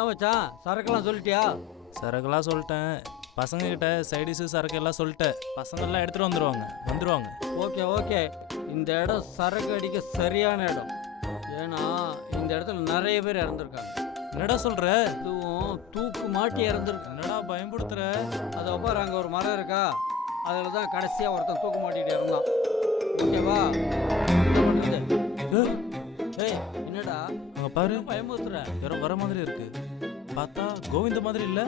என்ன மச்சான் சரக்கெல்லாம் சொல்லிட்டியா? சரக்கெல்லாம் சொல்லிட்டேன். பசங்கக்கிட்ட சைடிஸு சரக்கு எல்லாம் சொல்லிட்டேன். பசங்கள்லாம் எடுத்துகிட்டு வந்துடுவாங்க. Okay okay. இந்த இடம் சரக்கு அடிக்க சரியான இடம். ஏன்னா இந்த இடத்துல நிறைய பேர் இறந்துருக்காங்க. என்னடா சொல்கிற? இதுவும் தூக்கு மாட்டி இறந்துருக்கு. என்னடா பயன்படுத்துகிற? அதை ஒப்பாரு, அங்கே ஒரு மரம் இருக்கா, அதில் தான் கடைசியாக ஒருத்தன் தூக்கு மாட்டிகிட்டு இருந்தான். ஓகேவா? ஏய் என்னடா அங்கே பாரு, பயமுறுத்துற? யாரோ வர மாதிரி இருக்கு. பார்த்தா கோவிந்த மாதிரி இல்லை?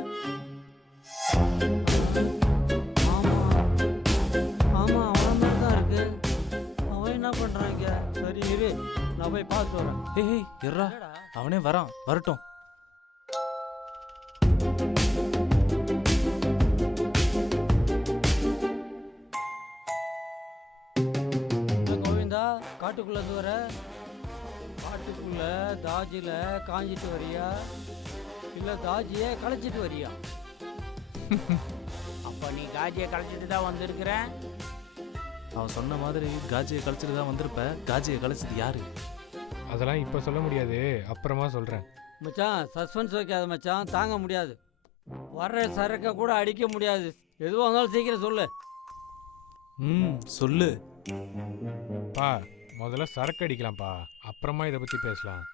ஆமாம் அவன் மாதிரி தான் இருக்கு. அவன் என்ன பண்ணுறாங்க? சரி இரு, நான் போய் பார்த்து வரேன். ஏய் இருடா, அவனே வரட்டும். கோவிந்தா, காட்டுக்குள்ளேருந்து வர? காட்டுக்குள்ள தாஜில காஞ்சிட்டு வரியா இல்லை தாஜியை களைச்சிட்டு வரியா? அப்போ நீ காஜியை களைச்சிட்டு தான் வந்திருக்கிற? அவன் சொன்ன மாதிரி காஜியை கழிச்சிட்டு தான் வந்திருப்ப. காஜியை கழிச்சது யாரு? அதெல்லாம் இப்போ சொல்ல முடியாது, அப்புறமா சொல்கிறேன். மச்சான் சஸ்பென்ஸ் வைக்காத மச்சான், தாங்க முடியாது. வர்ற சரக்கை கூட அடிக்க முடியாது. எதுவாக இருந்தாலும் சீக்கிரம் சொல்லு. சொல்லு. பா முதல்ல சரக்கு அடிக்கலாம்ப்பா, அப்புறமா இதை பற்றி பேசலாம்.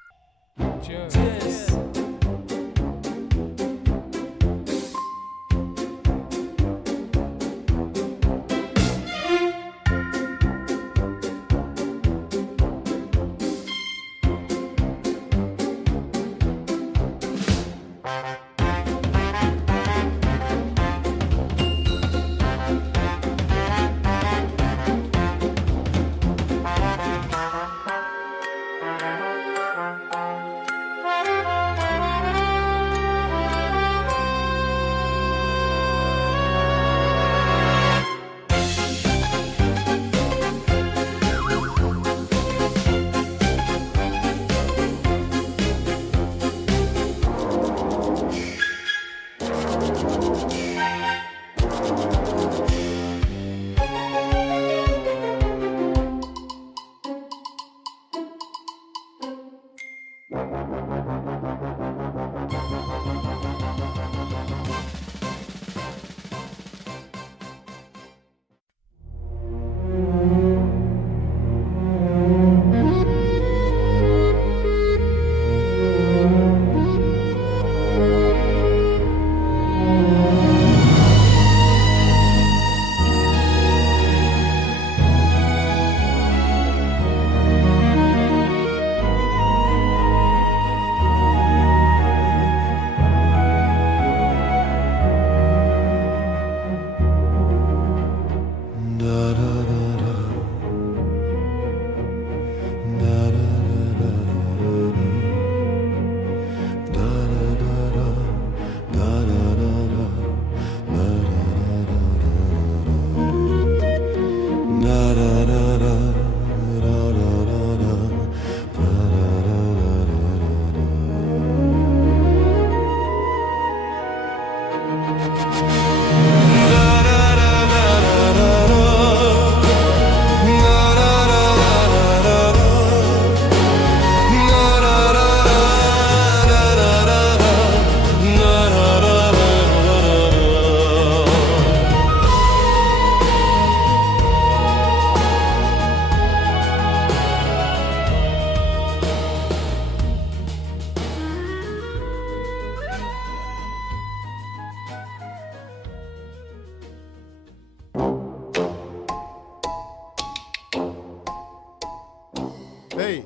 டேய்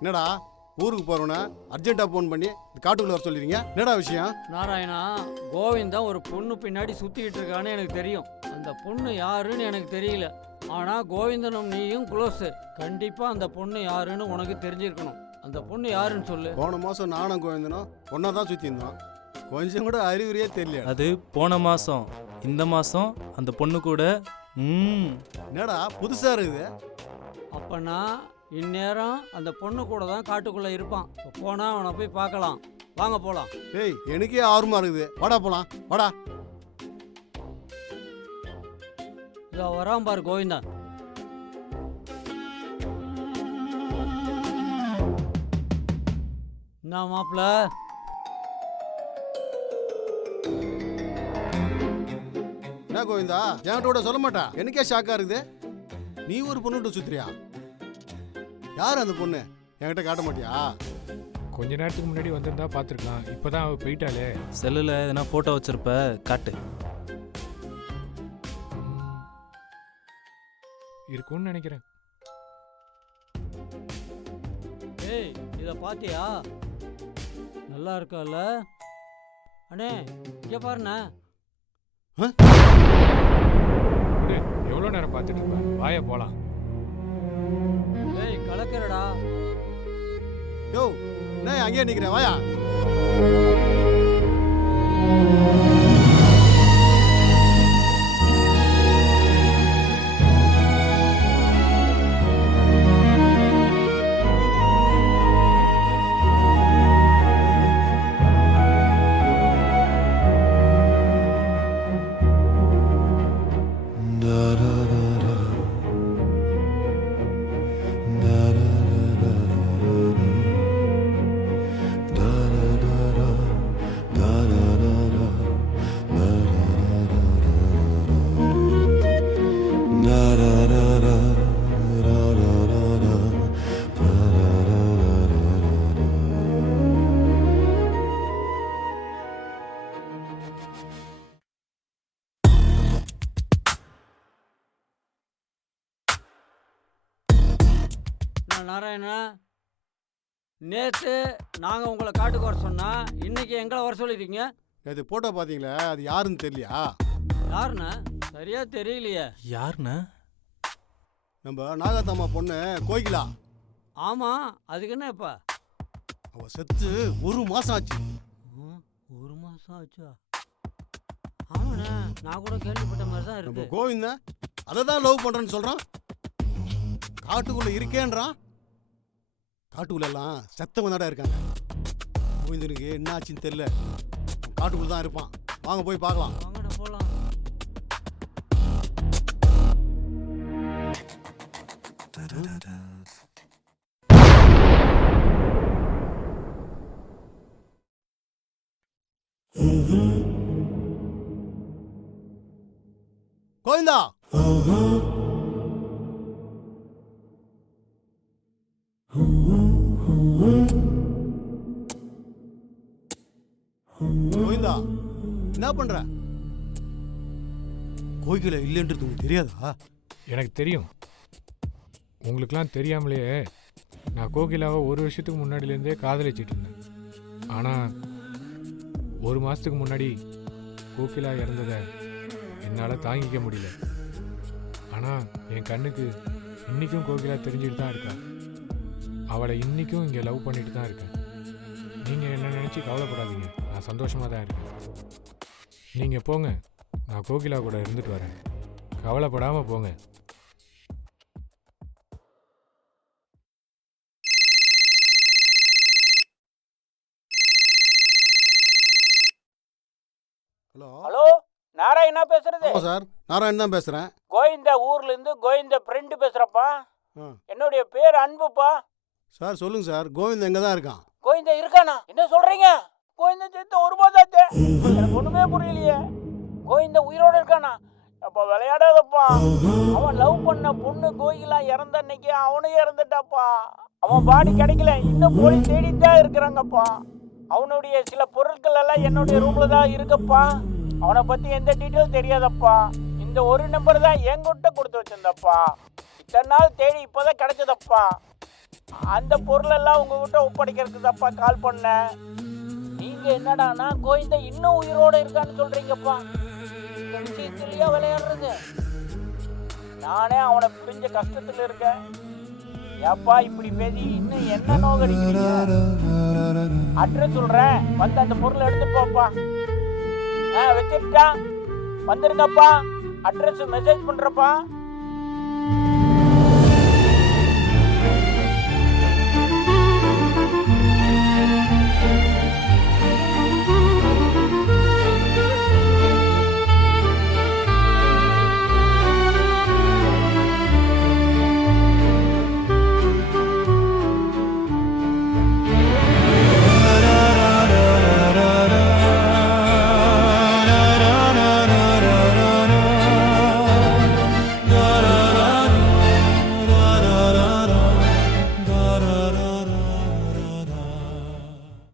என்னடா ஊருக்கு போறோன்னா அர்ஜென்ட்டாக ஃபோன் பண்ணி காட்டுக்குள்ள வர சொல்லிடுங்க. என்னடா விஷயம்? நாராயணா, கோவிந்தா ஒரு பொண்ணு பின்னாடி சுற்றிக்கிட்டு இருக்கான்னு எனக்கு தெரியும். அந்த பொண்ணு யாருன்னு எனக்கு தெரியல. ஆனால் கோவிந்தனும் நீயும் க்ளோஸு. கண்டிப்பாக அந்த பொண்ணு யாருன்னு உனக்கு தெரிஞ்சிருக்கணும். அந்த பொண்ணு யாருன்னு சொல்லு. போன மாதம் நானும் கோவிந்தனும் ஒன்றா தான் சுற்றி இருந்தோம். கொஞ்சம் கூட அறிகுறியே தெரியல. அது போன மாதம். இந்த மாதம் அந்த பொண்ணு கூட. என்னடா புதுசாக இருக்குது? அப்பனா இந்நேரம் அந்த பொண்ணு கூட தான் காட்டுக்குள்ளே இருப்பான். போனால் அவனை போய் பார்க்கலாம். வாங்க போகலாம். டேய் எனக்கே ஆர்வமாக இருக்குது. வாடா போகலாம், வாடா. இதோ வரான் பாரு கோவிந்தா. என்ன மாப்பிள்ள, என்ன கோவிந்தா என்கிட்ட கூட சொல்ல மாட்டா? எனக்கே ஷாக்கா இருக்குது. நீ ஒரு பொண்ணுகிட்ட சுத்துறியா? யார் அந்த பொண்ணு? என்கிட்ட காட்ட மாட்டியா? கொஞ்ச நேரத்துக்கு முன்னாடி வந்திருந்தா பார்த்துருக்கலாம். இப்போதான் அவள் போயிட்டாளே. செல்லில் எதனா ஃபோட்டோ வச்சிருப்ப, காட்டு. இருக்கும்னு நினைக்கிறேன். ஏய் இதை பாத்தியா? நல்லா இருக்கால அண்ணே, இங்கே பாருண்ணே. குடு, எவ்வளோ நேரம் பார்த்துட்டு இருப்பேன்? வாய போலாம். ஏய் கலக்கிறடா. யோ என்ன அங்கேயே நிற்கிறேன், வாயா. நாராயணா, நேற்று நாங்கள் உங்களை காட்டுக்கு வர சொன்னால் இன்னைக்கு எங்களை வர சொல்லிடுறீங்க. நேற்று போட்டோ பார்த்தீங்களே, அது யாருன்னு தெரியலையா? யாருண்ணா? சரியா தெரியலையே. யாருண்ணா? நம்ம நாகத்தம்மா பொண்ணு கோகிலா. ஆமாம், அதுக்கு என்ன இப்போ? அவள் செத்து 1 மாதம் ஆச்சு. 1 மாதம் ஆச்சா? ஆமாண்ணே, நான் கூட கேள்விப்பட்ட மாதிரி தான் நம்ம இருக்கு. கோவிந்தன் அதை தான் லவ் பண்ணுறேன்னு சொல்கிறான். காட்டுக்குள்ளே இருக்கேன்றான். காட்டுக்குள்ள எல்லாம் செத்தவன் தான் இருக்காங்க. கோவிந்தனுக்கு என்ன ஆச்சுன்னு தெரியல. காட்டுக்குள்ள தான் இருப்பான். வாங்க போய் பார்க்கலாம். வாங்கடா போகலாம். கோவிந்தா, கோவிந்தா என்ன பண்ற? கோகிலா இல்லைன்றது உங்களுக்கு தெரியாதா? எனக்கு தெரியும். உங்களுக்கெல்லாம் தெரியாமலேயே நான் கோகிலாவை 1 வருஷத்துக்கு முன்னாடிலேருந்தே காதலிச்சிட்டு இருந்தேன். ஆனால் 1 மாதத்துக்கு முன்னாடி கோகிலா இறந்ததை என்னால் தாங்கிக்க முடியல. ஆனால் என் கண்ணுக்கு இன்றைக்கும் கோகிலா தெரிஞ்சுட்டு தான் இருக்கா. அவளை இன்றைக்கும் இங்கே லவ் பண்ணிட்டு தான் இருக்கேன். நீங்கள் என்ன நினச்சி கவலைப்படாதீங்க, நான் சந்தோஷமாக தான் இருக்கேன். நீங்கள் போங்க, நான் கோகிலா கூட இருந்துட்டு வரேன். கவலைப்படாமல் போங்க. ஹலோ ஹலோ, நாராயணா பேசுறது? ஆமாம் சார், நாராயண் தான் பேசுகிறேன். கோவிந்தா ஊர்ல இருந்து கோவிந்த ஃப்ரெண்டு பேசுறப்பா. ஆ. என்னுடைய பேர் அன்புப்பா. சார் சொல்லுங்கள் சார், கோவிந்தன் எங்கே தான் இருக்கான்? கோவிந்தா இருக்கானா? என்ன சொல்றீங்க? கோவிந்தா சேர்த்து 1 மாதம் ஆச்சு. எனக்கு ஒண்ணுமே புரியலையே. கோவிந்தா உயிரோட இருக்கானா? அப்பா விளையாடாதப்பா. அவன் லவ் பண்ண பொண்ணு கோகிலா இறந்த அன்னைக்கு அவனும் இறந்துட்டாப்பா. அவன் பாடி கிடைக்கல, இன்னும் போலீஸ் தேடிட்டு தான் இருக்கிறாங்கப்பா. அவனுடைய சில பொருட்கள் எல்லாம் என்னுடைய ரூம்ல தான் இருக்குப்பா. அவனை பத்தி எந்த டீட்டெயில் தெரியாதப்பா. இந்த ஒரு நம்பர் தான் என்கிட்ட கொடுத்து வச்சிருந்தப்பா. இத்தனை நாள் தேடி இப்போதான் கிடைச்சதப்பா. அந்த பொருளெல்லாம் உங்ககிட்ட ஒப்படைக்கிறதுக்கு தப்பா கால் பண்ணேன். நீங்க என்னடானா கோவிந்தா இன்னும் உயிரோட இருக்கான்னு சொல்றீங்கப்பா. இந்த விஷயத்துலயா விளையாடுறது? நானே அவனை பிடிஞ்ச கஷ்டத்துல இருக்கேன். ஏப்பா இப்படி பேசி இன்னும் என்ன நோக்கடிக்கிறீங்க? அட்ரஸ் சொல்றேன், வந்து அந்த பொருளை எடுத்துட்டு போப்பா. வச்சுட்டா வந்துருங்கப்பா. Address message பண்றப்பா.